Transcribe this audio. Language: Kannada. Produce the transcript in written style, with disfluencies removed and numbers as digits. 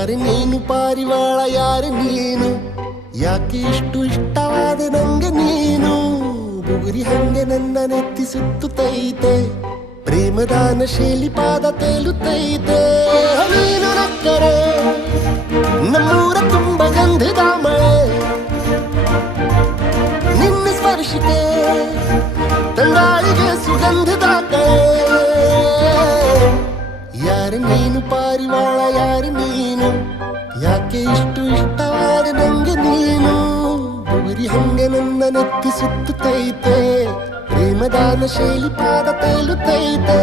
ಯಾರು ನೀನು ಪಾರಿವಾಳ ಯಾರು ನೀನು ಯಾಕೆ ಇಷ್ಟು ಇಷ್ಟವಾದ ನಂಗೆ ನೀನು ಬುಗುರಿ ಹಂಗೆ ನನ್ನ ನೆತ್ತಿ ಸುತ್ತುತ್ತೈತೆ ಪ್ರೇಮದಾನ ಶೈಲಿ ಪಾದ ತೇಲುತ್ತೈತೆ ನೀನು ನಕ್ಕರೆ ನಮ್ಮೂರ ತುಂಬ ಗಂಧದ ಮಳೆ ನಿನ್ನ ಸ್ಪರ್ಶಿಕೆ ತಂಗಾಳಿಗೆ ಸುಗಂಧದ ಕಳೆ ಯಾರು ನೀನು ಪಾರಿವಾಳ ಯಾರು ನೀನು ಯಾಕೆ ಇಷ್ಟು ಇಷ್ಟವಾದ ನಂಗೆ ನೀನು ಬುಗುರಿ ಹಂಗೆ ನನ್ನ ನೆತ್ತಿ ಸುತ್ತುತ್ತೈತೆ ಪ್ರೇಮದಾನ ಶೈಲಿ ಪಾದ ತೇಲುತ್ತೈತೆ